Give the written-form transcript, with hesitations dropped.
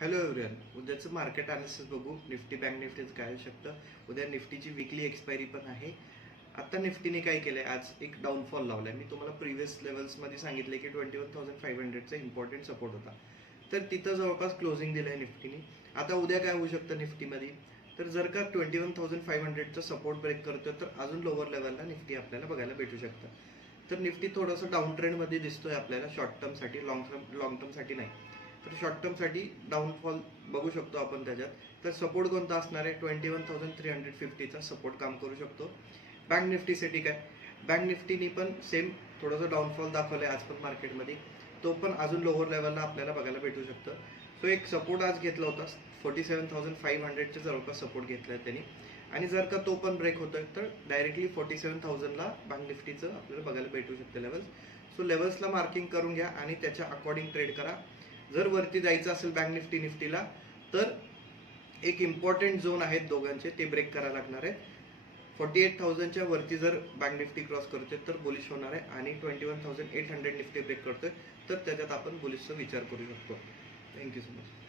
Hello everyone, उद्याचं market analysis बघू. Nifty bank निफ्टीचं काय होऊ शकतं. उद्या निफ्टीची वीकली एक्सपायरी पण आहे. आता निफ्टीने काय केलंय, आज एक डाऊनफॉल लावलाय. मी तुम्हाला प्रिव्हियस लेवल्समध्ये सांगितले की 21,500चा इम्पॉर्टंट सपोर्ट होता, तर तिथं जवळपास क्लोजिंग दिलंय निफ्टीने. आता उद्या काय होऊ शकतं निफ्टीमध्ये, तर जर का 21,500चा सपोर्ट ब्रेक करतोय तर अजून लोअर लेवलला निफ्टी आपल्याला बघायला भेटू शकतं. तर निफ्टी थोडंसं डाऊन ट्रेंडमध्ये दिसतोय आपल्याला शॉर्ट टर्मसाठी, लॉंग टर्मसाठी नाही. तर शॉर्ट टर्मसाठी डाऊनफॉल बघू शकतो आपण त्याच्यात. तर सपोर्ट कोणता असणार आहे, 21,350चा सपोर्ट काम करू शकतो. बँक निफ्टीसाठी काय, बँक निफ्टीनी पण सेम थोडंसं डाऊनफॉल दाखवलं आहे आज पण मार्केटमध्ये. तो पण अजून लोअर लेवलला आपल्याला बघायला भेटू शकतं. सो एक सपोर्ट आज घेतला होता 47,500च्या जवळपास सपोर्ट घेतला आहे त्यांनी. आणि जर का तो पण ब्रेक होतोय तर डायरेक्टली 47,000ला बँक निफ्टीचं आपल्याला बघायला भेटू शकते लेवल्स. सो लेवल्सला मार्किंग करून घ्या आणि त्याच्या अकॉर्डिंग ट्रेड करा. जर वरती जायचं असेल बँक निफ्टीला, तर एक इम्पॉर्टंट झोन आहेत दोघांचे, ते ब्रेक करायला लागणार आहे. 48,000च्या वरती जर बँक निफ्टी क्रॉस करतोय तर बुलिश होणार आहे, आणि 21,800 निफ्टी ब्रेक करतोय तर त्याच्यात आपण बुलिशचा विचार करू शकतो. Thank you so much.